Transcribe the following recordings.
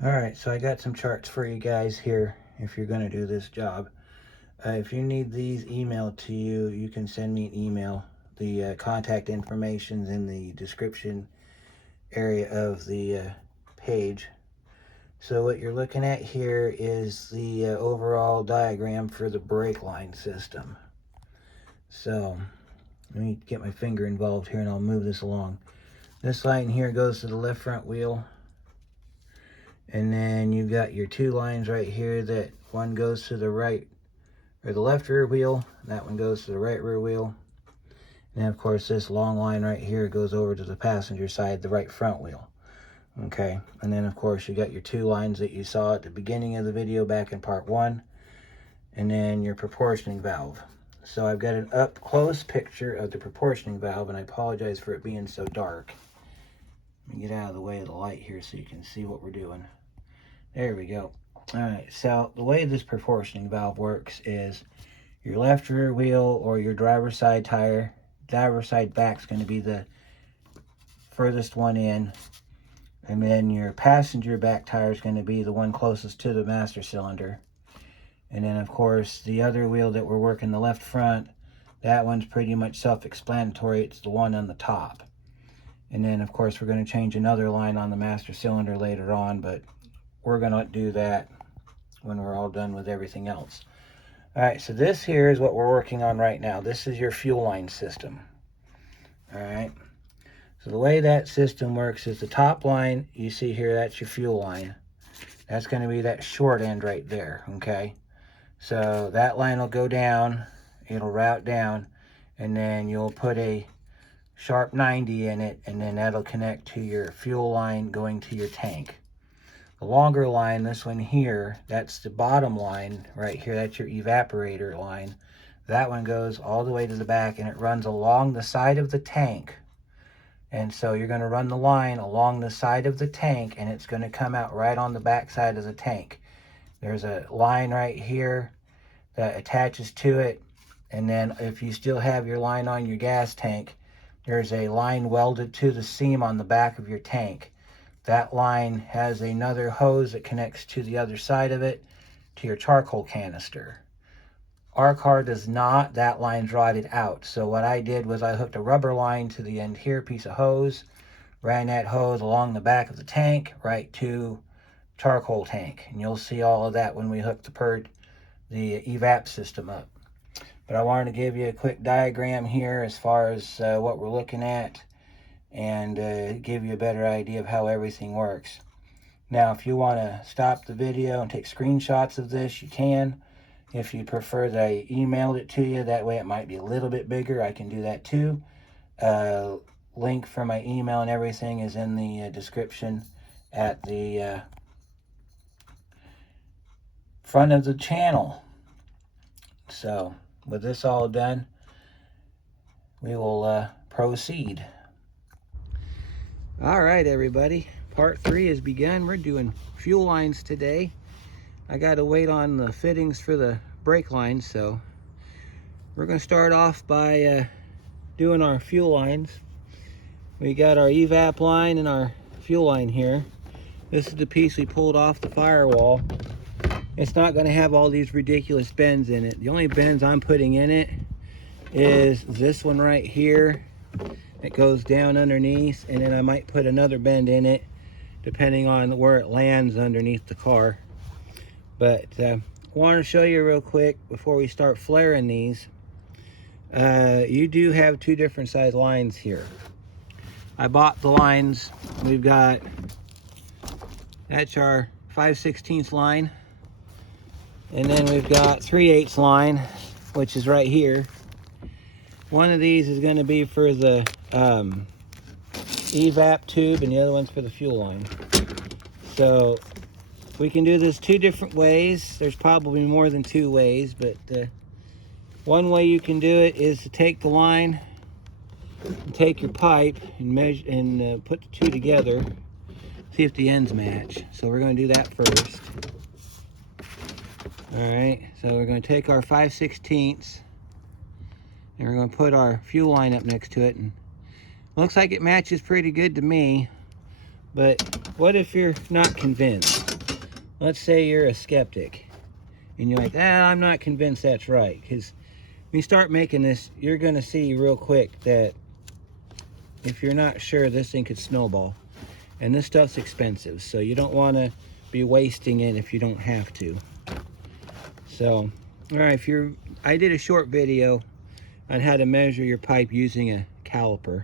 All right, so I got some charts for you guys here if you're going to do this job. If you need these emailed to you, you can send me an email. The contact information's in the description area of the page. So what you're looking at here is the overall diagram for the brake line system. So let me get my finger involved here and I'll move this along. This line here goes to the left front wheel. And then you've got your two lines right here, that one goes to the right or the left rear wheel, that one goes to the right rear wheel. And then of course this long line right here goes over to the passenger side, the right front wheel. Okay, and then of course you got your two lines that you saw at the beginning of the video back in part 1, and then your proportioning valve. So I've got an up close picture of the proportioning valve, and I apologize for it being so dark. Let me get out of the way of the light here so you can see what we're doing. There we go. All right, so the way this proportioning valve works is your left rear wheel or your driver's side tire, driver's side back is going to be the furthest one in, and then your passenger back tire is going to be the one closest to the master cylinder. And then of course the other wheel that we're working, the left front, that one's pretty much self-explanatory. It's the one on the top. And then of course we're going to change another line on the master cylinder later on, but we're going to do that when we're all done with everything else. All right, so this here is what we're working on right now. This is your fuel line system. All right, so the way that system works is the top line you see here, that's your fuel line. That's going to be that short end right there. Okay, so that line will go down, it'll route down, and then you'll put a sharp 90 in it, and then that'll connect to your fuel line going to your tank. The longer line, this one here, that's the bottom line right here. That's your evaporator line. That one goes all the way to the back, and it runs along the side of the tank. And so you're going to run the line along the side of the tank, and it's going to come out right on the back side of the tank. There's a line right here that attaches to it. And then if you still have your line on your gas tank, there's a line welded to the seam on the back of your tank. That line has another hose that connects to the other side of it to your charcoal canister. Our car does not. That line's rotted out. So what I did was I hooked a rubber line to the end here, piece of hose, ran that hose along the back of the tank right to charcoal tank. And you'll see all of that when we hook the evap system up. But I wanted to give you a quick diagram here as far as what we're looking at, and give you a better idea of how everything works. Now, if you want to stop the video and take screenshots of this, you can. If you prefer that I emailed it to you, that way it might be a little bit bigger, I can do that too. Link for my email and everything is in the description at the front of the channel. So with this all done, we will proceed. All right, everybody, part 3 has begun. We're doing fuel lines today. I got to wait on the fittings for the brake lines, so we're going to start off by doing our fuel lines. We got our evap line and our fuel line here. This is the piece we pulled off the firewall. It's not going to have all these ridiculous bends in it. The only bends I'm putting in it is this one right here. It goes down underneath, and then I might put another bend in it depending on where it lands underneath the car. But I want to show you real quick before we start flaring these. You do have two different size lines here. I bought the lines. We've got, that's our 5/16 line, and then we've got 3/8 line, which is right here. One of these is going to be for the evap tube, and the other one's for the fuel line. So we can do this two different ways. There's probably more than two ways, but one way you can do it is to take the line and take your pipe and measure and put the two together, see if the ends match. So we're going to do that first. All right, so we're going to take our 5/16 and we're going to put our fuel line up next to it, and looks like it matches pretty good to me. But what if you're not convinced? let's say you're a skeptic and you're like, I'm not convinced that's right. Because when you start making this, you're going to see real quick that if you're not sure, this thing could snowball. And this stuff's expensive, so you don't want to be wasting it if you don't have to. So, all right, I did a short video on how to measure your pipe using a caliper.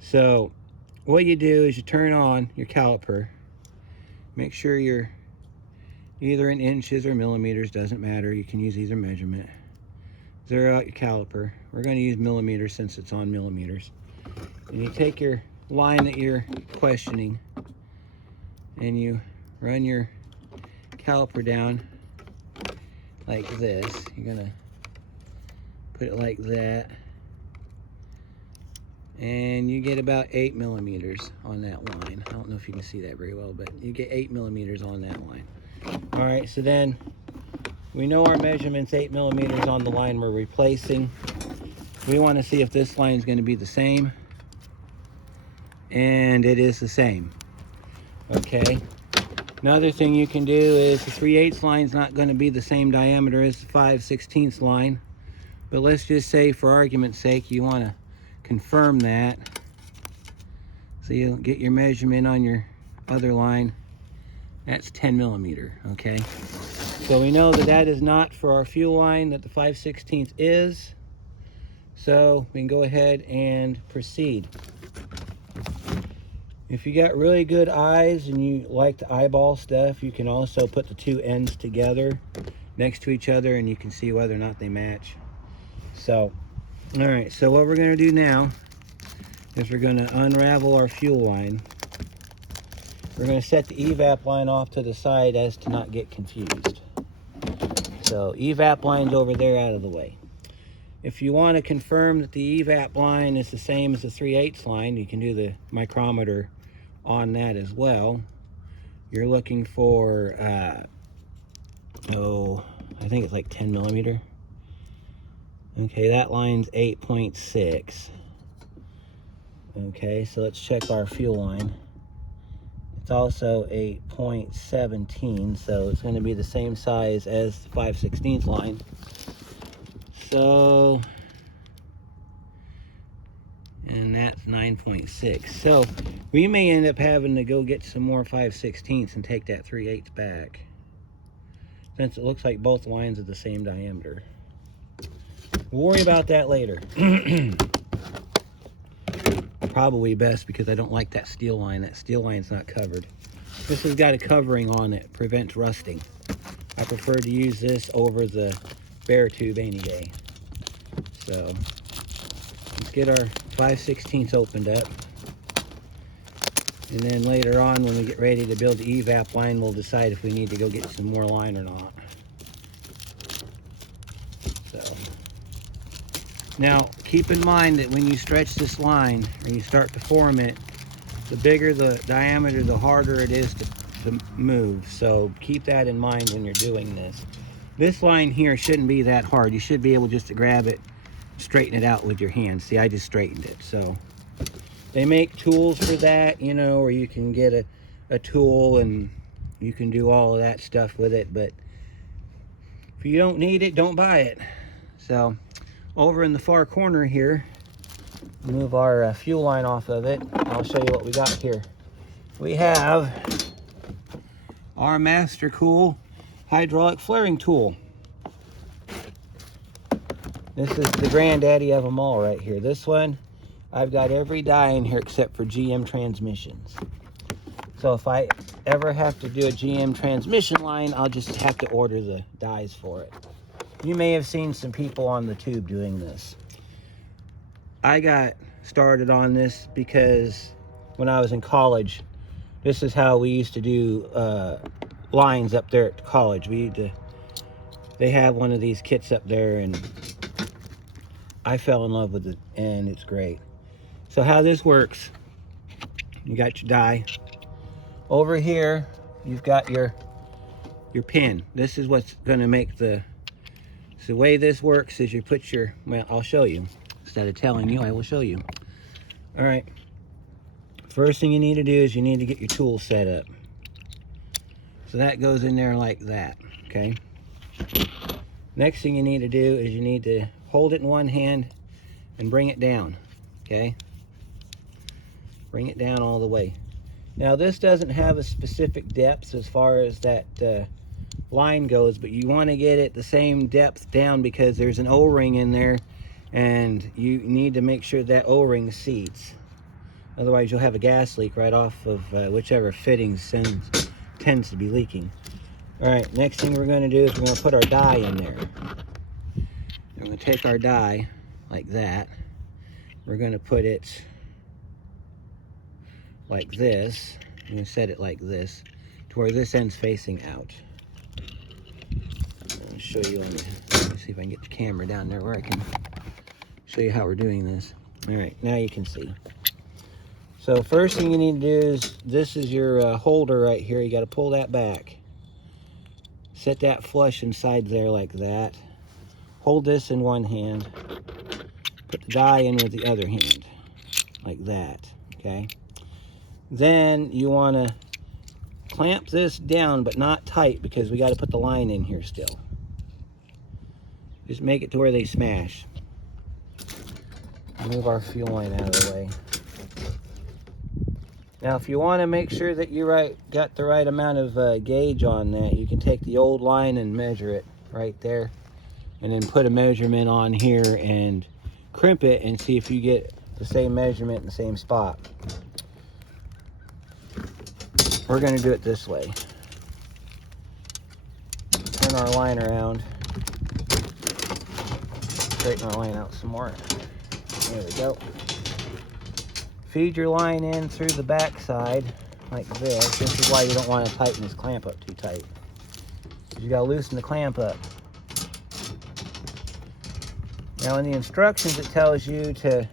So, what you do is you turn on your caliper. Make sure you're either in inches or millimeters, doesn't matter. You can use either measurement. Zero out your caliper. We're going to use millimeters since it's on millimeters. And you take your line that you're questioning and you run your caliper down like this. You're going to put it like that. And you get about 8 millimeters on that line. I don't know if you can see that very well, but you get 8 millimeters on that line. All right, so then we know our measurement's 8 millimeters on the line we're replacing. We want to see if this line is going to be the same. And it is the same. Okay. Another thing you can do is the 3/8 line is not going to be the same diameter as the 5/16 line. But let's just say, for argument's sake, you want to confirm that. So you'll get your measurement on your other line. That's 10 millimeter, okay? So we know that that is not for our fuel line, that the 5/16 is. So we can go ahead and proceed. If you got really good eyes and you like to eyeball stuff, you can also put the two ends together next to each other and you can see whether or not they match. So, all right, so what we're gonna do now is we're gonna unravel our fuel line. We're gonna set the evap line off to the side as to not get confused. So evap line's over there out of the way. If you want to confirm that the evap line is the same as the 3/8 line, you can do the micrometer on that as well. You're looking for, I think it's like 10 millimeter. Okay, that line's 8.6. Okay, so let's check our fuel line. It's also 8.17, so it's going to be the same size as the 5/16 line. So, and that's 9.6. So we may end up having to go get some more 5/16 and take that 3/8 back, since it looks like both lines are the same diameter. We'll worry about that later. Probably best, because I don't like that steel line. That steel line's not covered. This has got a covering on it, prevents rusting. I prefer to use this over the bare tube any day. So let's get our 5/16 opened up, and then later on when we get ready to build the evap line, we'll decide if we need to go get some more line or not. So now keep in mind that when you stretch this line or you start to form it, the bigger the diameter, the harder it is to move. So keep that in mind when you're doing this. This line here shouldn't be that hard. You should be able just to grab it, straighten it out with your hands. See, I just straightened it. So they make tools for that, you know, or you can get a tool and you can do all of that stuff with it. But if you don't need it, don't buy it. So over in the far corner here, move our fuel line off of it. I'll show you what we got here. We have our Master Cool hydraulic flaring tool. This is the granddaddy of them all right here. This one, I've got every die in here except for GM transmissions. So if I ever have to do a GM transmission line, I'll just have to order the dies for it. You may have seen some people on the tube doing this. I got started on this because when I was in college, this is how we used to do lines up there at college. They have one of these kits up there, and I fell in love with it, and it's great. So how this works, you got your die. Over here, you've got your pin. This is what's gonna make so the way this works is you put your, well, I'll show you. Instead of telling you, I will show you. All right. First thing you need to do is you need to get your tool set up. So that goes in there like that, okay? Next thing you need to do is you need to hold it in one hand and bring it down, okay? Bring it down all the way. Now this doesn't have a specific depth as far as that line goes, but you want to get it the same depth down because there's an O-ring in there and you need to make sure that O-ring seats. Otherwise you'll have a gas leak right off of whichever fitting tends to be leaking. Alright, next thing we're going to do is we're going to put our die in there. We're going to take our die like that. We're going to put it like this. I'm going to set it like this to where this end's facing out. I'll show you on the, let me see if I can get the camera down there where I can show you how we're doing this. Alright, now you can see. So first thing you need to do is, this is your holder right here. You got to pull that back. Set that flush inside there like that. Hold this in one hand. Put the die in with the other hand. Like that, okay? Then you want to clamp this down, but not tight because we got to put the line in here still. Just make it to where they smash. Move our fuel line out of the way. Now if you want to make sure that you got the right amount of gauge on that, you can take the old line and measure it right there. And then put a measurement on here and crimp it and see if you get the same measurement in the same spot. We're going to do it this way. Turn our line around. Straighten our line out some more. There we go. Feed your line in through the back side like this. This is why you don't want to tighten this clamp up too tight. You got to loosen the clamp up. Now in the instructions it tells you to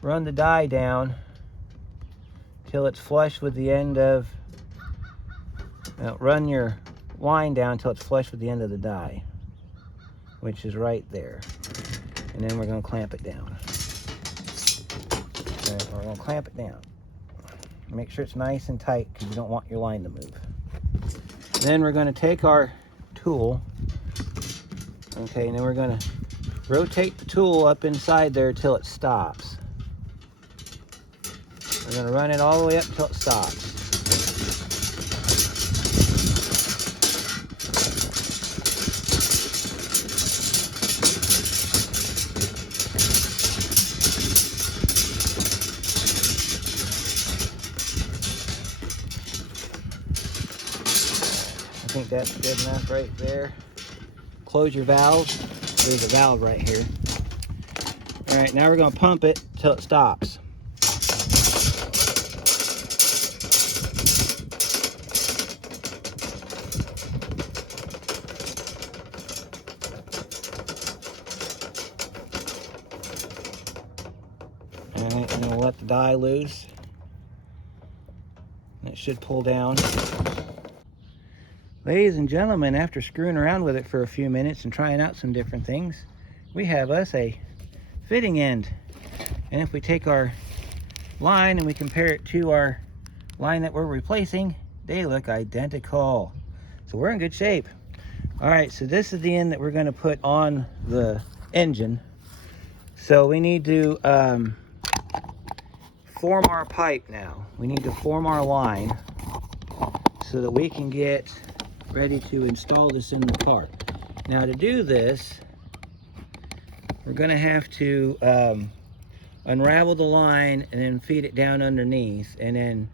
run the die down till it's flush with the end of, run your line down till it's flush with the end of the die, which is right there. And then we're going to clamp it down. Okay, we're going to clamp it down. Make sure it's nice and tight because you don't want your line to move. Then we're going to take our tool. Okay, and then we're going to rotate the tool up inside there till it stops. We're going to run it all the way up till it stops. I think that's good enough right there. Close your valves. There's a valve right here. All right, now we're going to pump it till it stops. All right, and we'll let the die loose. It should pull down. Ladies and gentlemen, after screwing around with it for a few minutes and trying out some different things, we have us a fitting end. And if we take our line and we compare it to our line that we're replacing, they look identical. So we're in good shape. All right, so this is the end that we're going to put on the engine. So we need to form our pipe now. We need to form our line so that we can get ready to install this in the car. Now to do this, we're going to have to unravel the line and then feed it down underneath, and then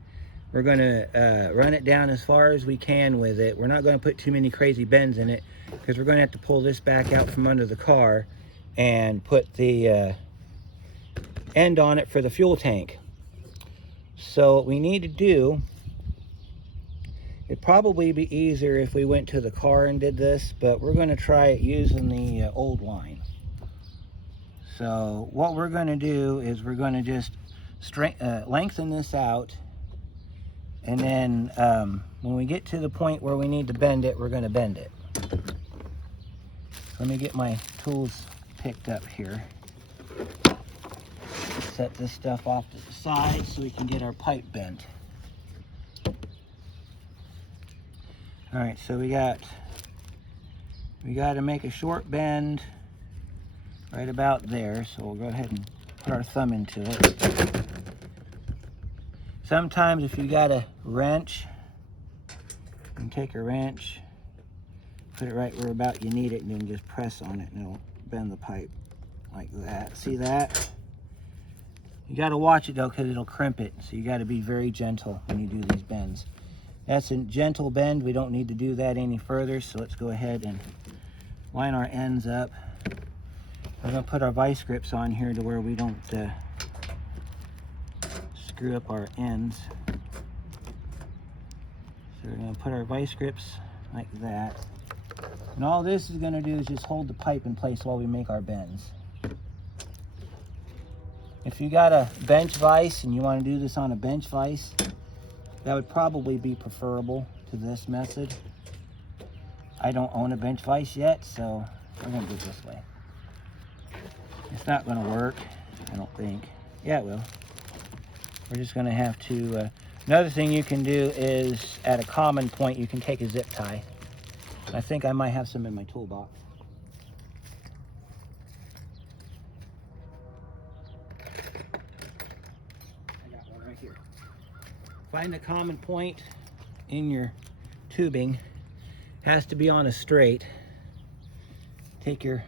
we're going to run it down as far as we can with it. We're not going to put too many crazy bends in it because we're going to have to pull this back out from under the car and put the end on it for the fuel tank. So what we need to do, it'd probably be easier if we went to the car and did this, but we're going to try it using the old line. So what we're going to do is we're going to just lengthen this out, and then when we get to the point where we need to bend it, we're going to bend it. Let me get my tools picked up here. Set this stuff off to the side so we can get our pipe bent. All right, so we got to make a short bend right about there. So we'll go ahead and put our thumb into it. Sometimes if you got a wrench, you can take a wrench, put it right where about you need it, and then just press on it and it'll bend the pipe like that. See that? You got to watch it though, because it'll crimp it. So you got to be very gentle when you do these bends. That's a gentle bend. We don't need to do that any further. So let's go ahead and line our ends up. We're going to put our vice grips on here to where we don't screw up our ends. So we're going to put our vice grips like that. And all this is going to do is just hold the pipe in place while we make our bends. If you got a bench vise and you want to do this on a bench vise, that would probably be preferable to this method. I don't own a bench vise yet, so we're going to do it this way. It's not going to work, I don't think. Yeah, it will. We're just going to have to... another thing you can do is, at a common point, you can take a zip tie. I think I might have some in my toolbox. I got one right here. Find a common point in your tubing. Has to be on a straight. Take your...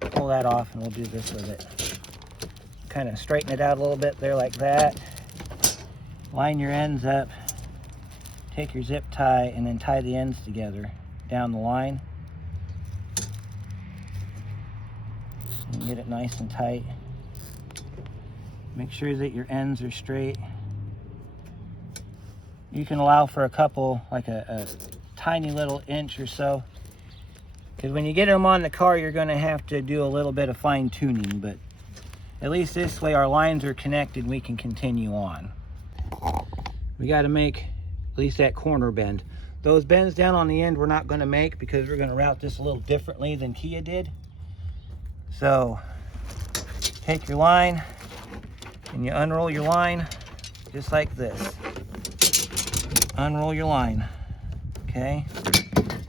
pull that off and we'll do this with it. Kind of straighten it out a little bit there like that. Line your ends up. Take your zip tie and then tie the ends together down the line. And get it nice and tight. Make sure that your ends are straight. You can allow for a couple, like a tiny little inch or so. Because when you get them on the car, you're going to have to do a little bit of fine tuning, but at least this way our lines are connected and we can continue on. We got to make at least that corner bend. Those bends down on the end we're not going to make because we're going to route this a little differently than Kia did. So take your line and you unroll your line just like this. Unroll your line, okay?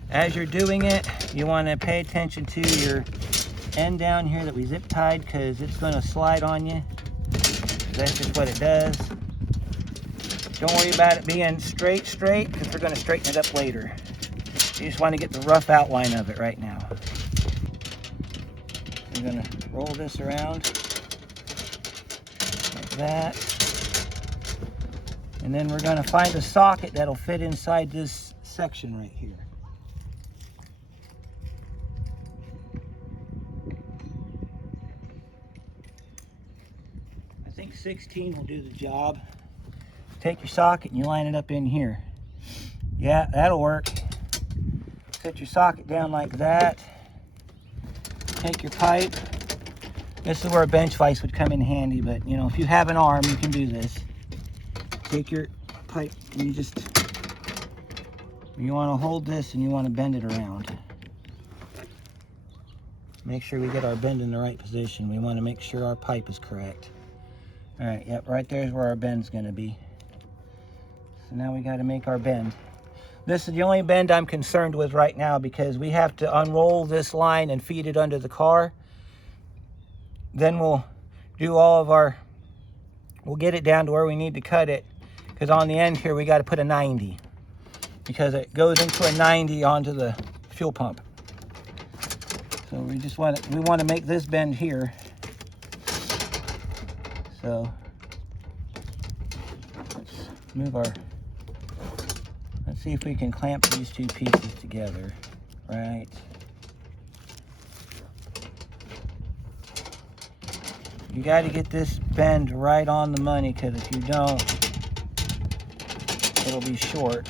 As you're doing it, you want to pay attention to your end down here that we zip tied because it's going to slide on you. That's just what it does. Don't worry about it being straight because we're going to straighten it up later. You just want to get the rough outline of it right now. We're going to roll this around like that. And then we're going to find a socket that'll fit inside this section right here. I think 16 will do the job. Take your socket and you line it up in here. Yeah, that'll work. Set your socket down like that. Take your pipe. This is where a bench vise would come in handy, but you know, if you have an arm, you can do this. Take your pipe and you want to hold this and you want to bend it around. Make sure we get our bend in the right position. We want to make sure our pipe is correct. All right, yep, right there is where our bend's going to be. So now we got to make our bend. This is the only bend I'm concerned with right now because we have to unroll this line and feed it under the car. Then we'll do all of our, we'll get it down to where we need to cut it. Because on the end here, we got to put a 90. Because it goes into a 90 onto the fuel pump. So we just want to make this bend here. So let's move our, let's see if we can clamp these two pieces together, right? You got to get this bend right on the money, because if you don't, it'll be short.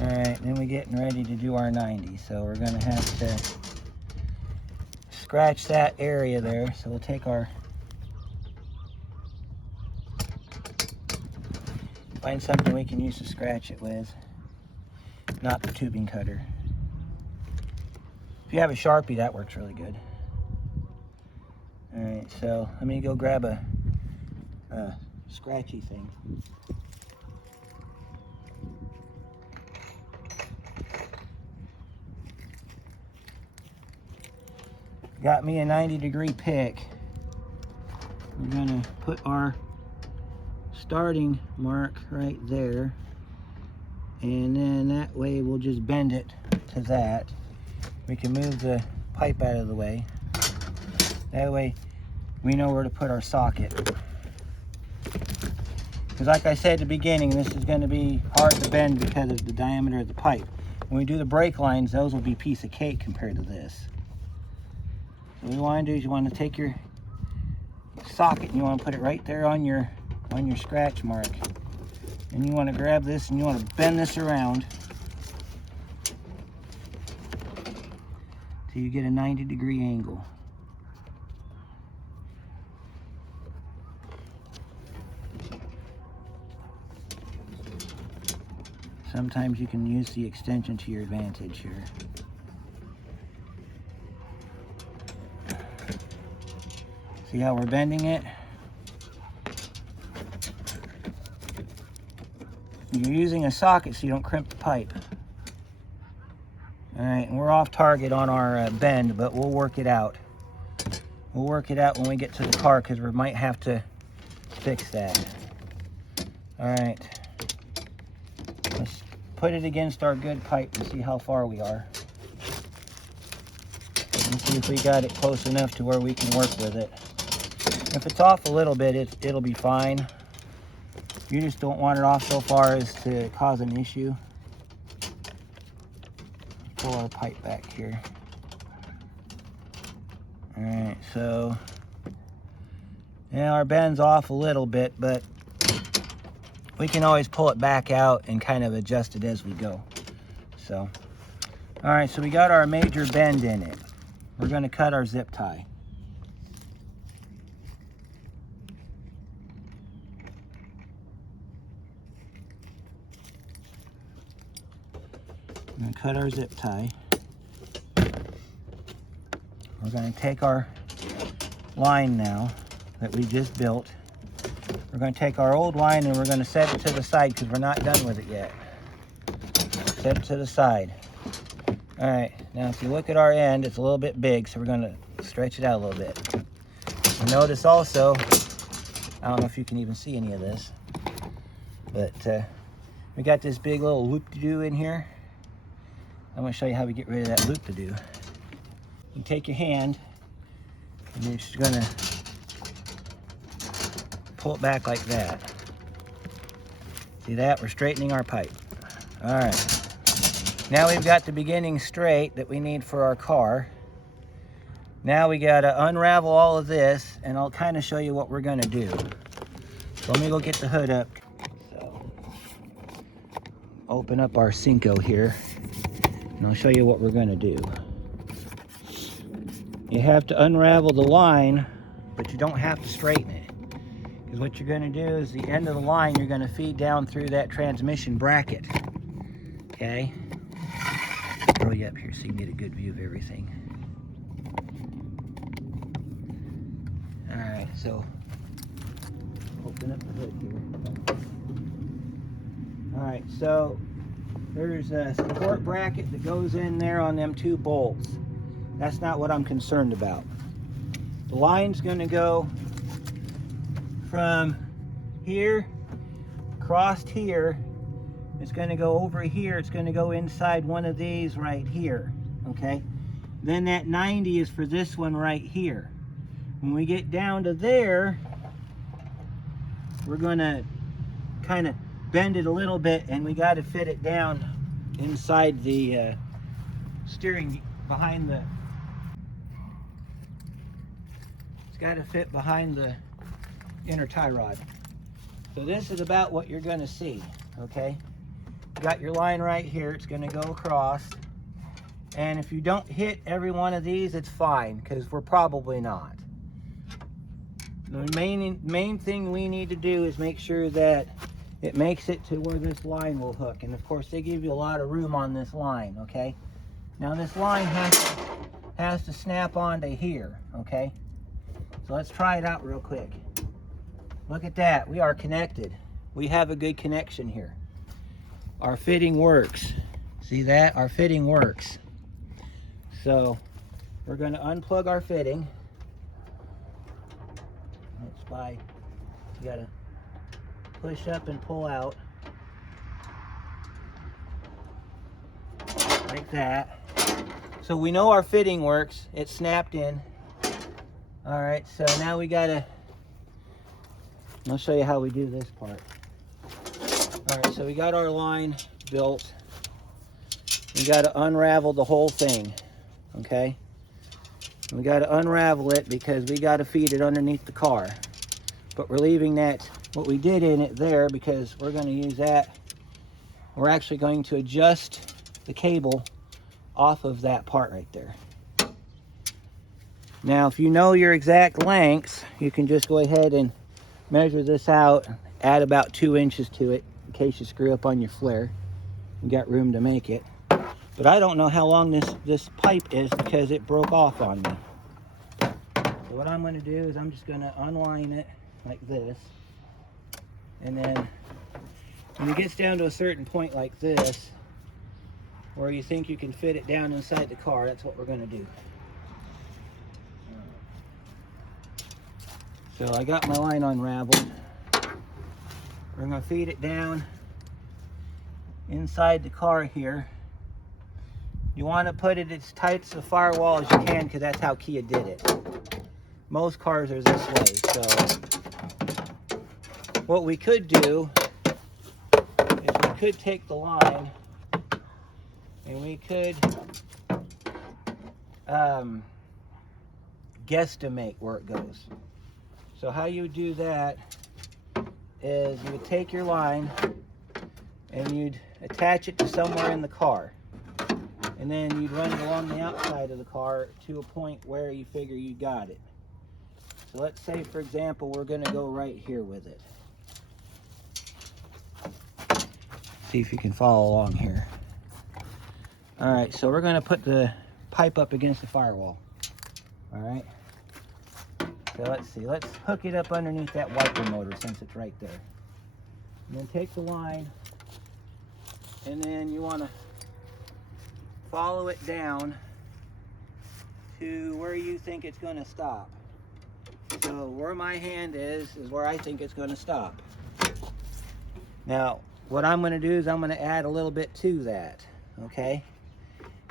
All right, then we're getting ready to do our 90. So we're going to have to scratch that area there. So we'll take our, find something we can use to scratch it with, not the tubing cutter. If you have a Sharpie, that works really good. All right. so let me go grab a scratchy thing. Got me a 90-degree pick. We're gonna put our starting mark right there, and then that way we'll just bend it to that. We can move the pipe out of the way. That way we know where to put our socket. Because like I said at the beginning, this is going to be hard to bend because of the diameter of the pipe. When we do the brake lines, those will be a piece of cake compared to this. So what you want to do is you want to take your socket and you want to put it right there on your scratch mark. And you want to grab this and you want to bend this around till you get a 90-degree angle. Sometimes you can use the extension to your advantage here. See how we're bending it? You're using a socket so you don't crimp the pipe. All right, and we're off target on our bend, but we'll work it out. We'll work it out when we get to the car because we might have to fix that. All right, let's put it against our good pipe and see how far we are. And see if we got it close enough to where we can work with it. If it's off a little bit, it'll be fine. You just don't want it off so far as to cause an issue. Pull our pipe back here. All right, so yeah, our bend's off a little bit, but we can always pull it back out and kind of adjust it as we go. So, all right, so we got our major bend in it. We're going to cut our zip tie. We're going to cut our zip tie. We're going to take our line now that we just built. We're going to take our old line and we're going to set it to the side because we're not done with it yet. Set it to the side. All right, now if you look at our end, it's a little bit big, so we're going to stretch it out a little bit. And notice also, I don't know if you can even see any of this, but we got this big little loop-de-doo in here. I'm going to show you how we get rid of that loop-de-doo. You take your hand and you're just going to pull it back like that. See that? We're straightening our pipe. All right. Now we've got the beginning straight that we need for our car. Now we got to unravel all of this, and I'll kind of show you what we're going to do. So let me go get the hood up. So open up our Cinco here, and I'll show you what we're going to do. You have to unravel the line, but you don't have to straighten it. Because what you're going to do is the end of the line, you're going to feed down through that transmission bracket. Okay? Throw you up here so you can get a good view of everything. All right, so open up the hood here. All right, so there's a support bracket that goes in there on them two bolts. That's not what I'm concerned about. The line's going to go from here across here. It's going to go over here. It's going to go inside one of these right here. Okay. Then that 90 is for this one right here. When we get down to there, we're going to kind of bend it a little bit, and we got to fit it down inside the steering behind the. It's got to fit behind the inner tie rod. So this is about what you're going to see. Okay. You got your line right here. It's going to go across. And if you don't hit every one of these, it's fine, because we're probably not. The main thing we need to do is make sure that it makes it to where this line will hook. And of course, they give you a lot of room on this line, okay? Now this line has to snap onto here, okay? So let's try it out real quick. Look at that, we are connected. We have a good connection here. Our fitting works. See that? Our fitting works. So we're going to unplug our fitting. That's by, you got to push up and pull out. Like that. So we know our fitting works. It's snapped in. All right, so now we got to, I'll show you how we do this part. All right, so we got our line built. We got to unravel the whole thing, okay? We got to unravel it because we got to feed it underneath the car. But we're leaving that, what we did in it there, because we're going to use that. We're actually going to adjust the cable off of that part right there. Now, if you know your exact lengths, you can just go ahead and measure this out, add about 2 inches to it in case you screw up on your flare. You got room to make it. But I don't know how long this pipe is because it broke off on me. So what I'm going to do is I'm just going to unline it like this. And then when it gets down to a certain point like this, where you think you can fit it down inside the car, that's what we're going to do. So I got my line unraveled. We're going to feed it down inside the car here. You want to put it as tight to the firewall as you can because that's how Kia did it. Most cars are this way. So what we could do is we could take the line and we could guesstimate where it goes. So how you do that is you would take your line and you'd attach it to somewhere in the car. And then you'd run it along the outside of the car to a point where you figure you got it. So let's say, for example, we're going to go right here with it. See if you can follow along here. All right, so we're going to put the pipe up against the firewall. All right. So let's see, let's hook it up underneath that wiper motor since it's right there. And then take the line, and then you want to follow it down to where you think it's going to stop. So where my hand is where I think it's going to stop. Now, what I'm going to do is I'm going to add a little bit to that, okay?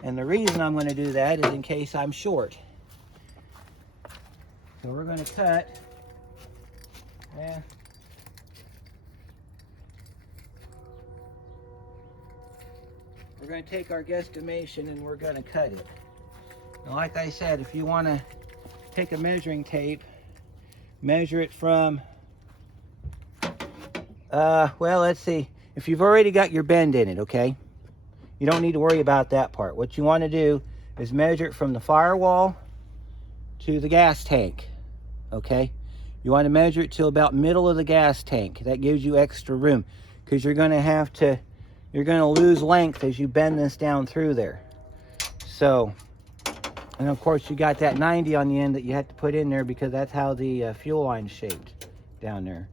And the reason I'm going to do that is in case I'm short. So we're going to cut, we're going to take our guesstimation and we're going to cut it. Now, like I said, if you want to take a measuring tape, measure it from, well, let's see, if you've already got your bend in it, okay, you don't need to worry about that part. What you want to do is measure it from the firewall to the gas tank, okay? You want to measure it to about middle of the gas tank. That gives you extra room because you're going to lose length as you bend this down through there. So, and of course you got that 90 on the end that you have to put in there because that's how the fuel line is shaped down there.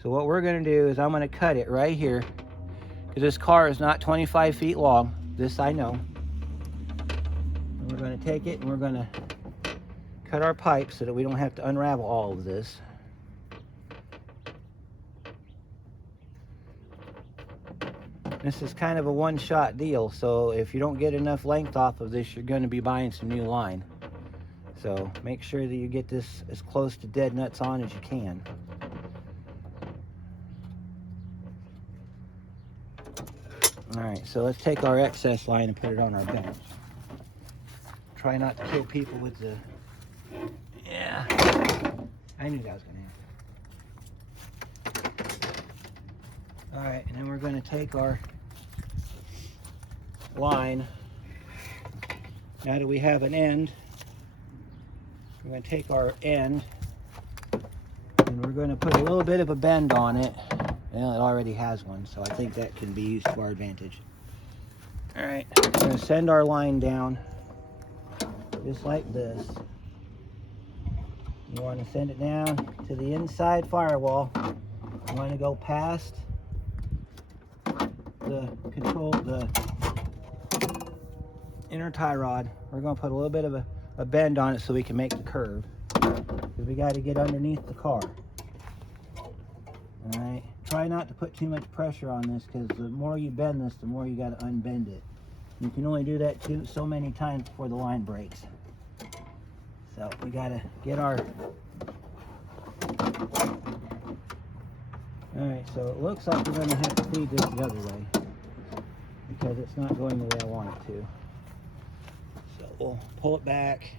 So what we're going to do is I'm going to cut it right here because this car is not 25 feet long. This I know. And we're going to take it and we're going to cut our pipe so that we don't have to unravel all of this. This is kind of a one-shot deal, so if you don't get enough length off of this, you're going to be buying some new line. So make sure that you get this as close to dead nuts on as you can. All right, so let's take our excess line and put it on our bench. Try not to kill people with the... Yeah, I knew that was going to happen. All right, and then we're going to take our line. Now that we have an end, we're going to take our end and we're going to put a little bit of a bend on it. Well, it already has one, so I think that can be used to our advantage. All right, we're going to send our line down just like this. You want to send it down to the inside firewall. You want to go past the inner tie rod. We're going to put a little bit of a bend on it so we can make the curve. Because we got to get underneath the car. Alright, try not to put too much pressure on this, because the more you bend this, the more you got to unbend it. You can only do that so many times before the line breaks. So we got to get our... Alright, so it looks like we're going to have to feed this the other way, because it's not going the way I want it to. So we'll pull it back.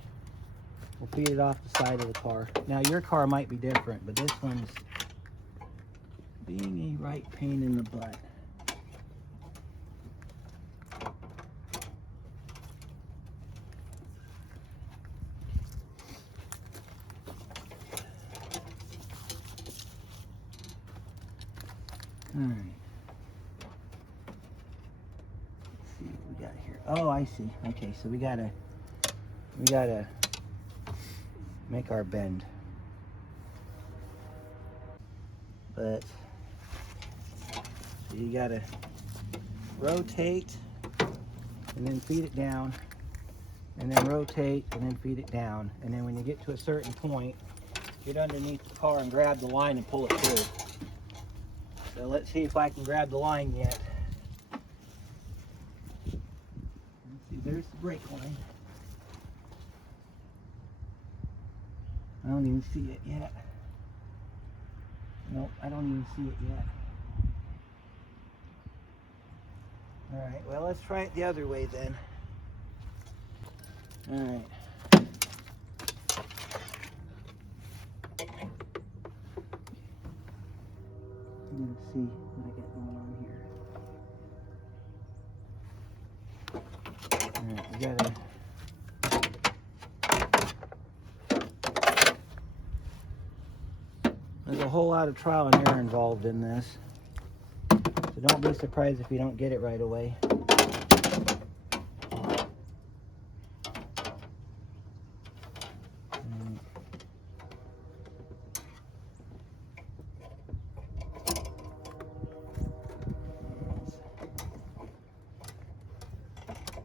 We'll feed it off the side of the car. Now your car might be different, but this one's being a right pain in the butt. Alright. Let's see what we got here. Oh, I see. Okay, so we gotta make our bend. But so you gotta rotate and then feed it down, and then rotate and then feed it down, and then when you get to a certain point, get underneath the car and grab the line and pull it through. So let's see if I can grab the line yet. Let's see, there's the brake line. I don't even see it yet. Nope, I don't even see it yet. Alright, well, let's try it the other way then. Alright. Let's see what I got going on here. Alright, we gotta... There's a whole lot of trial and error involved in this. So don't be surprised if you don't get it right away.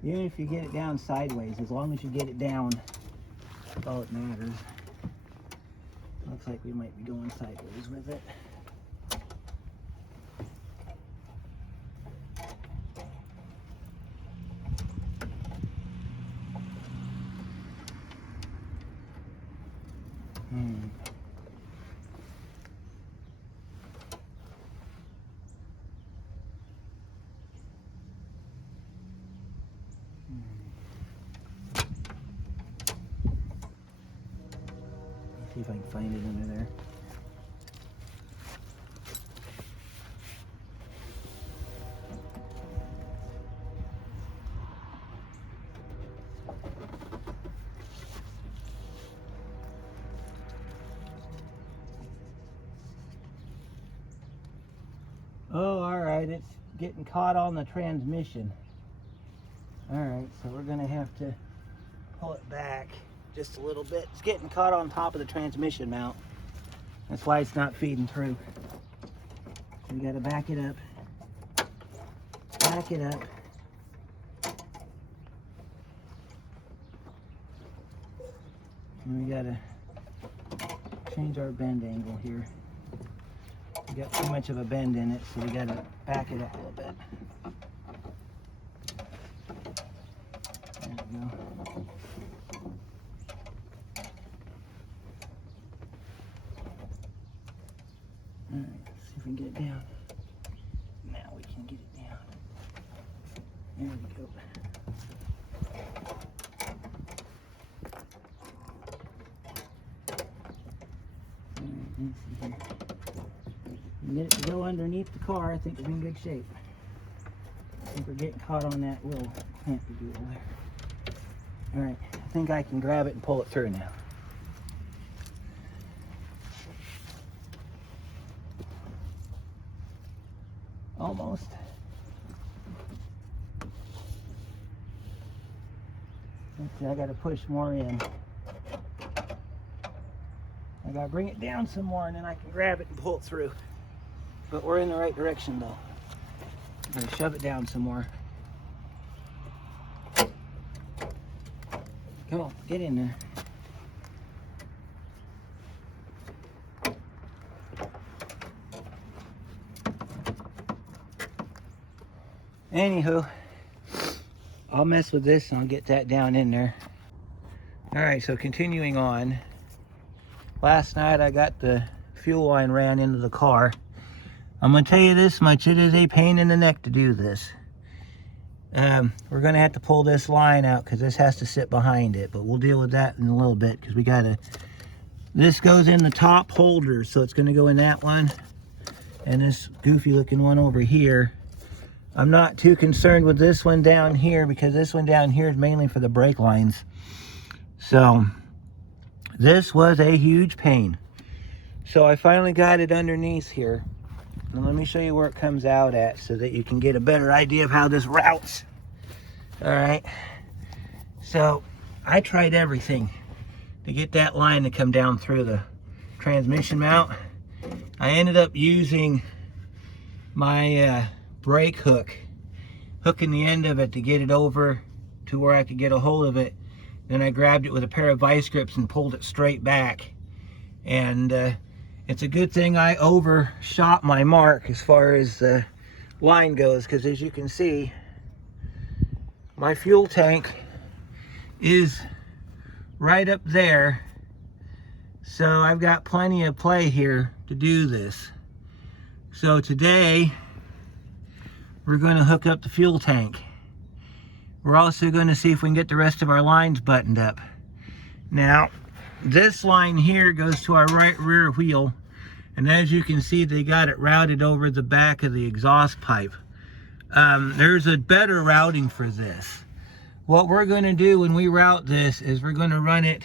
Even if you get it down sideways, as long as you get it down, that's all that matters. Looks like we might be going sideways with it. See if I can find it under there. Oh, all right, it's getting caught on the transmission. All right, so we're gonna have to pull it back just a little bit. It's getting caught on top of the transmission mount. That's why it's not feeding through. We gotta back it up. Back it up. And we gotta change our bend angle here. We got too much of a bend in it, so we gotta back it up a little bit. There we go. Alright, let's see if we can get it down. Now we can get it down. There we go. Let's see here. Get it to go underneath the car. I think we're in good shape. I think we're getting caught on that little clamp we do over there. Alright, I think I can grab it and pull it through now. Almost. Let's see, I gotta push more in. I gotta bring it down some more and then I can grab it and pull it through. But we're in the right direction though. I'm gonna shove it down some more. Come on, get in there. Anywho, I'll mess with this and I'll get that down in there. Alright, so continuing on. Last night I got the fuel line ran into the car. I'm going to tell you this much, it is a pain in the neck to do this. We're going to have to pull this line out because this has to sit behind it, but we'll deal with that in a little bit because we got to, this goes in the top holder, so it's going to go in that one and this goofy looking one over here. I'm not too concerned with this one down here because this one down here is mainly for the brake lines. So this was a huge pain. So I finally got it underneath here. And let me show you where it comes out at so that you can get a better idea of how this routes. All right. So I tried everything to get that line to come down through the transmission mount. I ended up using my brake hook, hooking the end of it to get it over to where I could get a hold of it. Then I grabbed it with a pair of vice grips and pulled it straight back. And it's a good thing I overshot my mark as far as the line goes, because as you can see, my fuel tank is right up there. So I've got plenty of play here to do this. So today, we're going to hook up the fuel tank. We're also going to see if we can get the rest of our lines buttoned up. Now, this line here goes to our right rear wheel, and as you can see, they got it routed over the back of the exhaust pipe. There's a better routing for this. What we're going to do when we route this is we're going to run it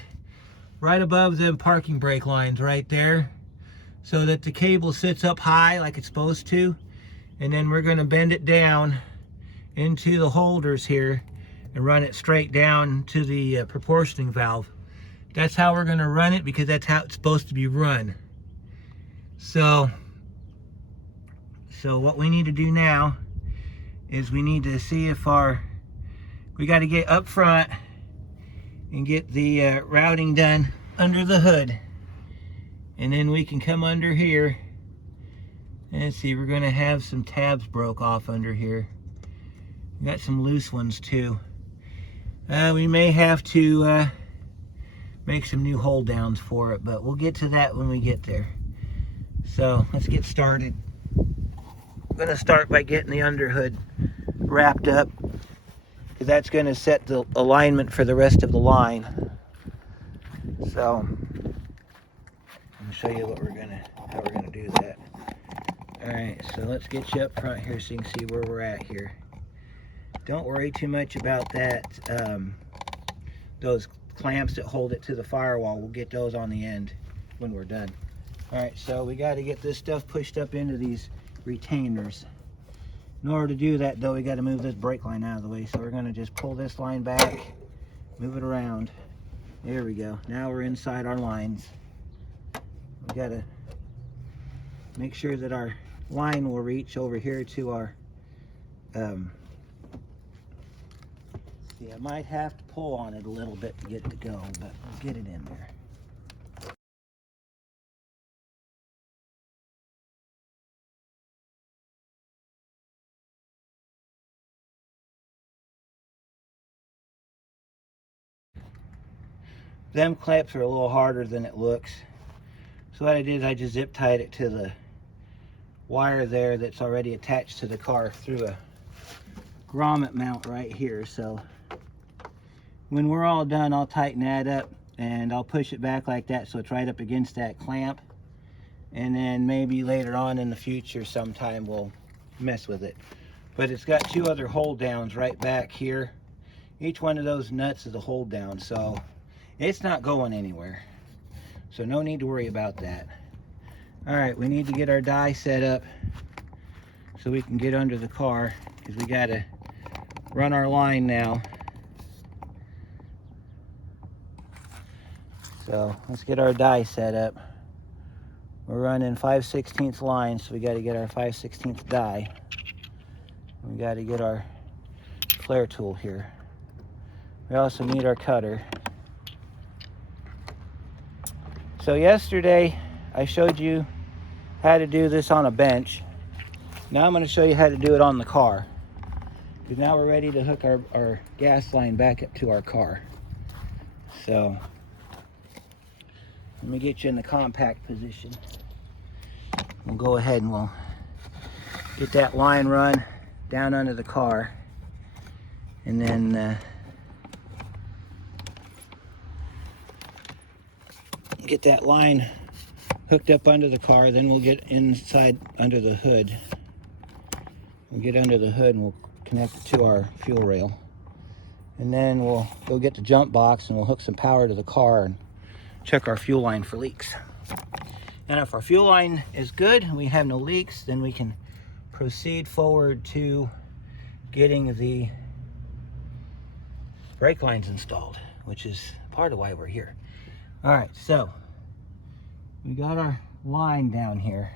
right above the parking brake lines right there, so that the cable sits up high like it's supposed to, and then we're going to bend it down into the holders here and run it straight down to the proportioning valve. That's how we're going to run it because that's how it's supposed to be run. So what we need to do now is we need to see if we got to get up front and get the routing done under the hood. And then we can come under here and see, we're going to have some tabs broke off under here. We got some loose ones too. We may have to make some new hold downs for it, but we'll get to that when we get there. So let's get started. I'm going to start by getting the underhood wrapped up, because that's going to set the alignment for the rest of the line. So I'm going to show you how we're going to do that. Alright, so let's get you up front here so you can see where we're at here. Don't worry too much about that. Those clamps that hold it to the firewall, we'll get those on the end when we're done. Alright, so we got to get this stuff pushed up into these retainers. In order to do that though, we got to move this brake line out of the way. So we're going to just pull this line back, move it around. There we go. Now we're inside our lines. We got to make sure that our line will reach over here to our I might have to pull on it a little bit to get it to go, but we'll get it in there. Them clamps are a little harder than it looks. So what I did is I just zip tied it to the wire there that's already attached to the car through a grommet mount right here. So when we're all done, I'll tighten that up and I'll push it back like that so it's right up against that clamp. And then maybe later on in the future sometime we'll mess with it. But it's got two other hold downs right back here. Each one of those nuts is a hold down, so it's not going anywhere. So no need to worry about that. All right, we need to get our die set up so we can get under the car, because we got to run our line now. So let's get our die set up. We're running 5/16 line, so we got to get our 5/16 die. We got to get our flare tool here. We also need our cutter. So yesterday I showed you how to do this on a bench. Now I'm going to show you how to do it on the car. Because now we're ready to hook our gas line back up to our car. So let me get you in the compact position. We'll go ahead and we'll get that line run down under the car. And then get that line hooked up under the car. Then we'll get inside under the hood. We'll get under the hood and we'll connect it to our fuel rail. And then we'll go get the jump box and we'll hook some power to the car and check our fuel line for leaks. And if our fuel line is good and we have no leaks, then we can proceed forward to getting the brake lines installed, which is part of why we're here. All right, so we got our line down here.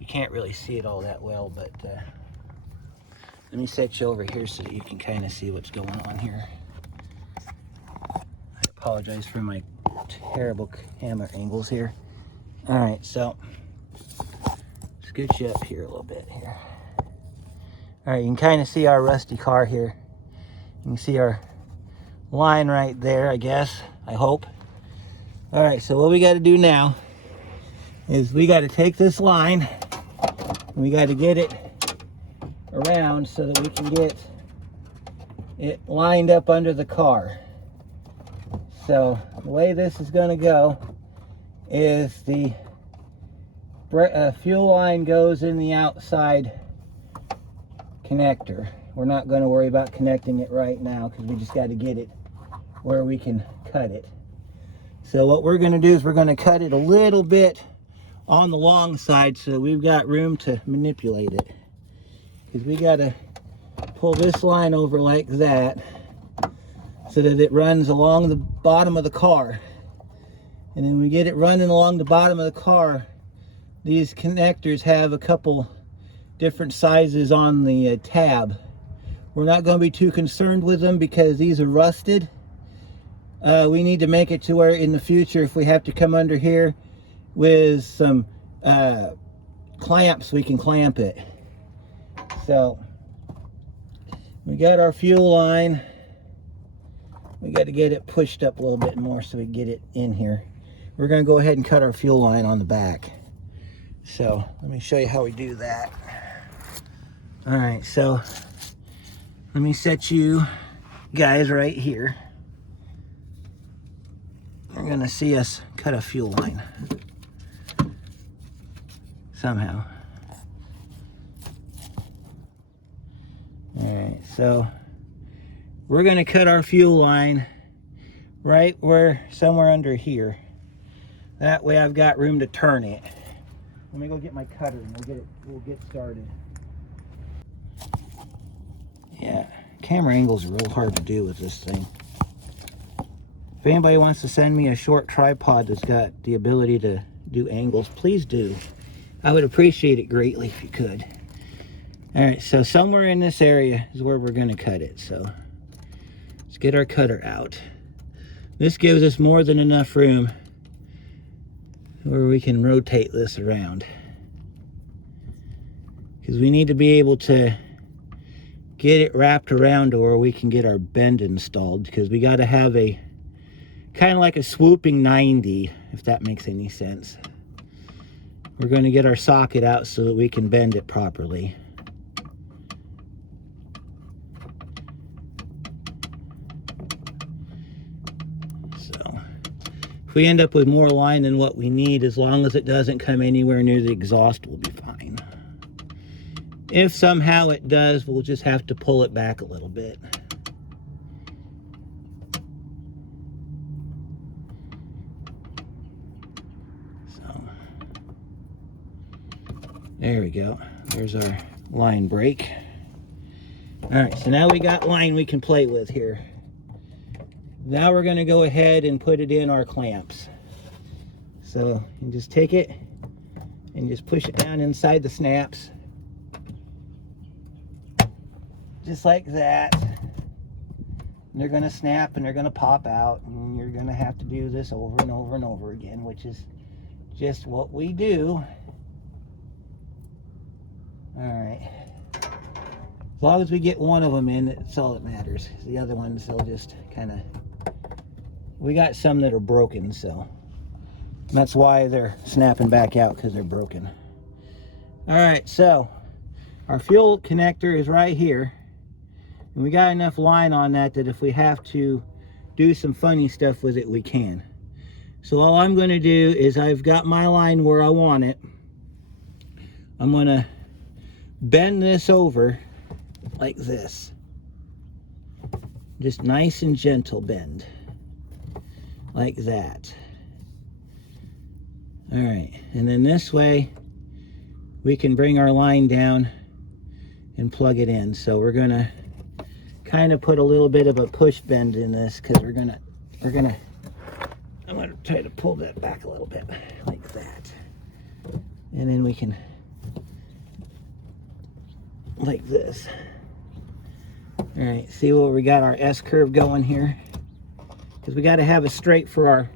You can't really see it all that well, but let me set you over here so that you can kind of see what's going on here. I apologize for my terrible camera angles here. All right, so scoot you up here a little bit here. All right, you can kind of see our rusty car here. You can see our line right there, I guess, I hope. All right, so what we got to do now is we got to take this line and we got to get it around so that we can get it lined up under the car. So the way this is going to go is the fuel line goes in the outside connector. We're not going to worry about connecting it right now because we just got to get it where we can cut it. So what we're going to do is we're going to cut it a little bit on the long side so we've got room to manipulate it. Because we got to pull this line over like that so that it runs along the bottom of the car. And then we get it running along the bottom of the car. These connectors have a couple different sizes on the tab. We're not going to be too concerned with them because these are rusted. We need to make it to where in the future, if we have to come under here with some clamps, we can clamp it. So we got our fuel line. We got to get it pushed up a little bit more so we can get it in here. We're going to go ahead and cut our fuel line on the back. So let me show you how we do that. All right, so let me set you guys right here. You're going to see us cut a fuel line somehow. All right, so we're going to cut our fuel line right where somewhere under here. That way I've got room to turn it. Let me go get my cutter and we'll get started. Yeah, camera angles are real hard to do with this thing. If anybody wants to send me a short tripod that's got the ability to do angles, please do. I would appreciate it greatly if you could. All right, so somewhere in this area is where we're going to cut it. So let's get our cutter out. This gives us more than enough room where we can rotate this around. Because we need to be able to get it wrapped around to where we can get our bend installed. Because we got to have a kind of like a swooping 90, if that makes any sense. We're going to get our socket out so that we can bend it properly. So if we end up with more line than what we need, as long as it doesn't come anywhere near the exhaust, we'll be fine. If somehow it does, we'll just have to pull it back a little bit. There we go. There's our line break. All right, so now we got line we can play with here. Now we're going to go ahead and put it in our clamps. So you just take it and just push it down inside the snaps. Just like that. And they're gonna snap and they're gonna pop out, and you're gonna have to do this over and over and over again, which is just what we do. All right. As long as we get one of them in, that's all that matters. The other ones, they'll just kind of... We got some that are broken, so that's why they're snapping back out, because they're broken. All right, so our fuel connector is right here. And we got enough line on that that if we have to do some funny stuff with it, we can. So all I'm going to do is, I've got my line where I want it. I'm going to bend this over like this. Just nice and gentle bend. Like that. All right, and then this way we can bring our line down and plug it in. So we're going to kind of put a little bit of a push bend in this, because I'm gonna try to pull that back a little bit like that, and then we can, like this. All right, see where we got our S curve going here, because we got to have it straight for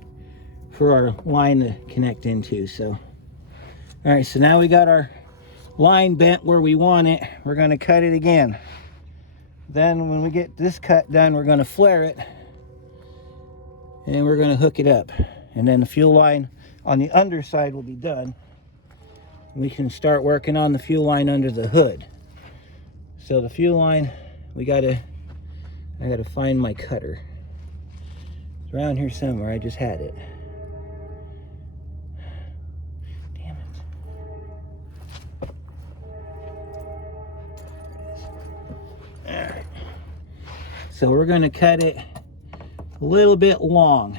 our line to connect into. So all right, so now we got our line bent where we want it. We're going to cut it again. Then when we get this cut done, we're going to flare it, and we're going to hook it up. And then the fuel line on the underside will be done. We can start working on the fuel line under the hood. So the fuel line, I gotta find my cutter. It's around here somewhere. I just had it. Damn it. All right. So we're going to cut it a little bit long,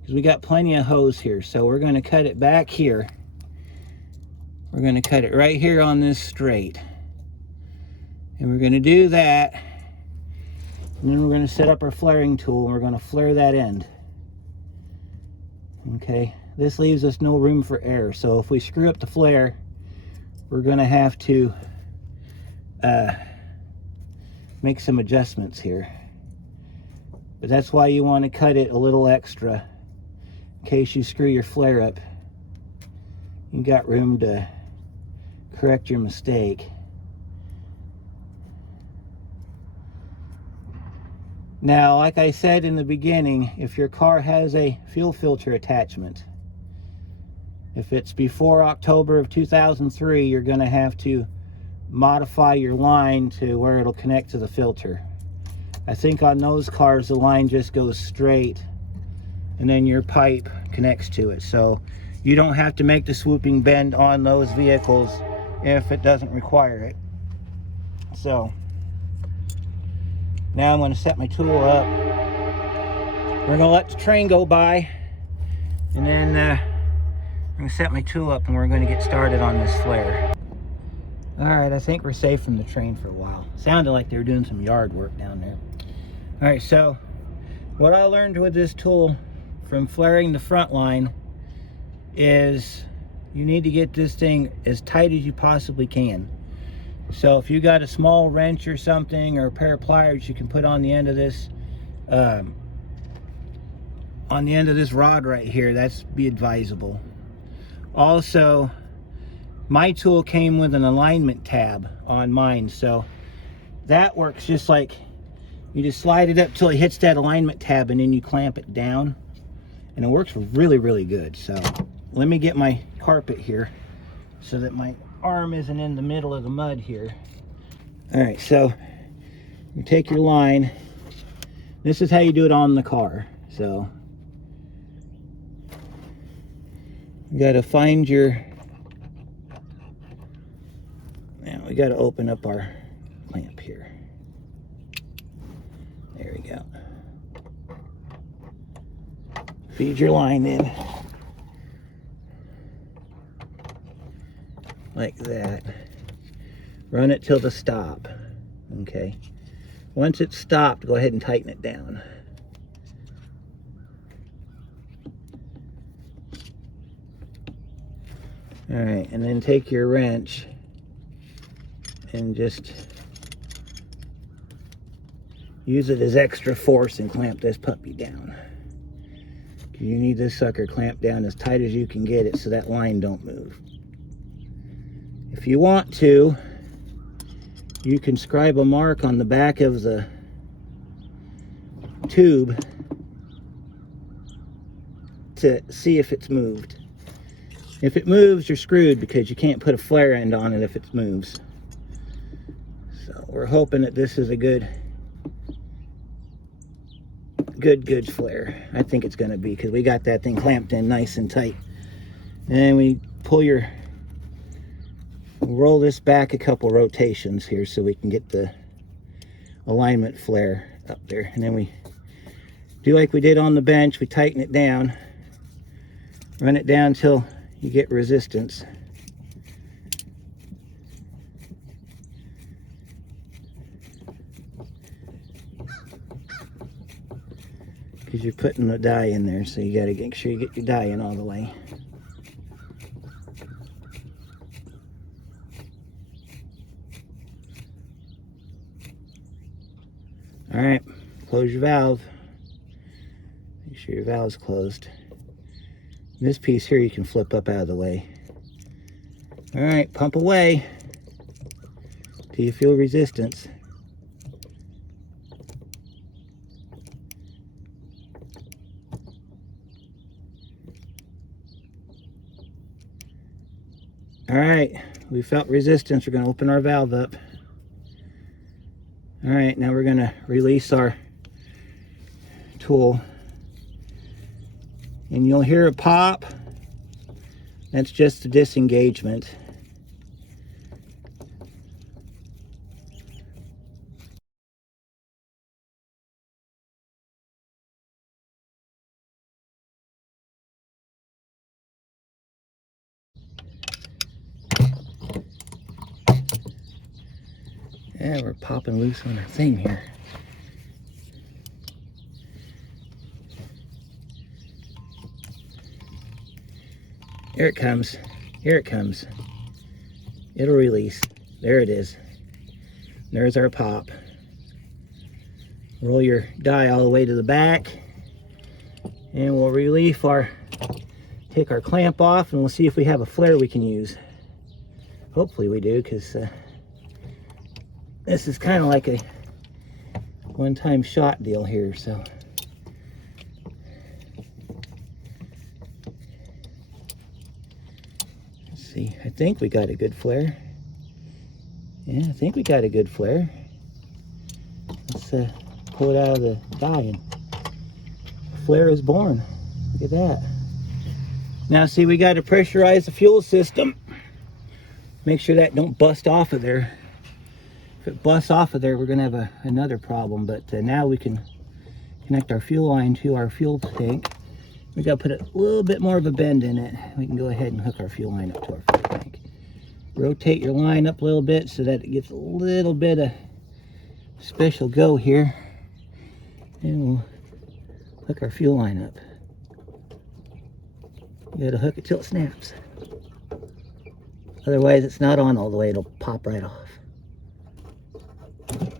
because we got plenty of hose here. So we're going to cut it back here. We're going to cut it right here on this straight. And we're going to do that. And then we're going to set up our flaring tool, and we're going to flare that end. Okay, this leaves us no room for error. So if we screw up the flare, we're going to have to make some adjustments here. But that's why you want to cut it a little extra, in case you screw your flare up. You got room to correct your mistake. Now, like I said in the beginning, if your car has a fuel filter attachment, if it's before October of 2003, you're going to have to modify your line to where it'll connect to the filter. I think on those cars, the line just goes straight, and then your pipe connects to it. So you don't have to make the swooping bend on those vehicles if it doesn't require it. So now I'm going to set my tool up. We're going to let the train go by, and then I'm going to set my tool up, and we're going to get started on this flare. All right, I think we're safe from the train for a while. Sounded like they were doing some yard work down there. All right, so what I learned with this tool from flaring the front line is you need to get this thing as tight as you possibly can. So if you got a small wrench or something, or a pair of pliers, you can put on the end of this rod right here. That's be advisable. Also, my tool came with an alignment tab on mine, so that works just like you just slide it up till it hits that alignment tab, and then you clamp it down, and it works really, really good. So let me get my carpet here so that my arm isn't in the middle of the mud here. All right, so you take your line. This is how you do it on the car. So you got to find your... Now we got to open up our clamp here. There we go. Feed your line in like that. Run it till the stop. Okay. Once it's stopped, go ahead and tighten it down. All right, and then take your wrench and just use it as extra force and clamp this puppy down. You need this sucker clamped down as tight as you can get it so that line don't move. If you want to, you can scribe a mark on the back of the tube to see if it's moved. If it moves, you're screwed because you can't put a flare end on it if it moves. So we're hoping that this is a good flare. I think it's going to be, because we got that thing clamped in nice and tight. And we roll this back a couple rotations here so we can get the alignment flare up there. And then we do like we did on the bench. We tighten it down, run it down till you get resistance. Because you're putting the die in there, so you got to make sure you get your die in all the way. All right, close your valve. Make sure your valve's closed. This piece here you can flip up out of the way. All right, pump away till you feel resistance. All right, we felt resistance. We're going to open our valve up. All right, now we're going to release our tool. And you'll hear a pop. That's just the disengagement. Yeah, we're popping loose on our thing here. Here it comes. Here it comes. It'll release. There it is. There's our pop. Roll your die all the way to the back. And we'll take our clamp off, and we'll see if we have a flare we can use. Hopefully we do, because this is kind of like a one-time shot deal here, so. Let's see, I think we got a good flare. Yeah, I think we got a good flare. Let's pull it out of the die, and flare is born. Look at that. Now see, we got to pressurize the fuel system. Make sure that don't bust off of there. If it busts off of there, we're going to have another problem. But now we can connect our fuel line to our fuel tank. We got to put a little bit more of a bend in it. We can go ahead and hook our fuel line up to our fuel tank. Rotate your line up a little bit so that it gets a little bit of special go here. And we'll hook our fuel line up. You got to hook it till it snaps. Otherwise, it's not on all the way. It'll pop right off.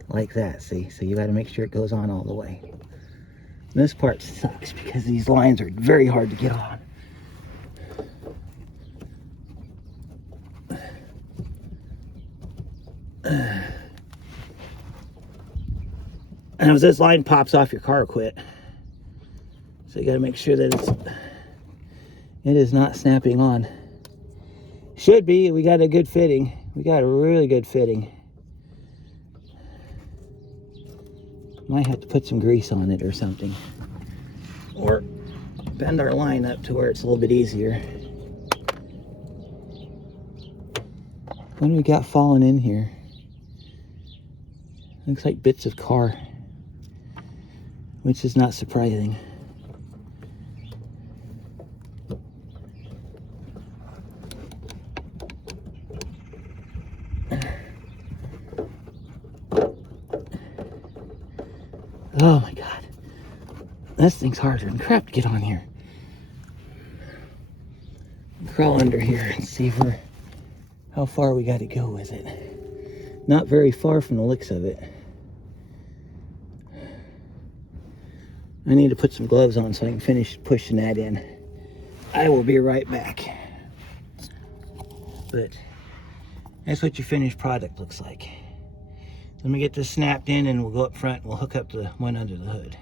Like that, see? So you got to make sure it goes on all the way. And this part sucks because these lines are very hard to get on. And if this line pops off, your car will quit. So you got to make sure that it is not snapping on. Should be. We got a good fitting. We got a really good fitting. Might have to put some grease on it or something. Or bend our line up to where it's a little bit easier. What do we got falling in here? Looks like bits of car, which is not surprising. Oh my God. This thing's harder than crap to get on here. crawl under here and see how far we got to go with it. Not very far from the looks of it. I need to put some gloves on so I can finish pushing that in. I will be right back. But that's what your finished product looks like. Let me get this snapped in and we'll go up front and we'll hook up the one under the hood.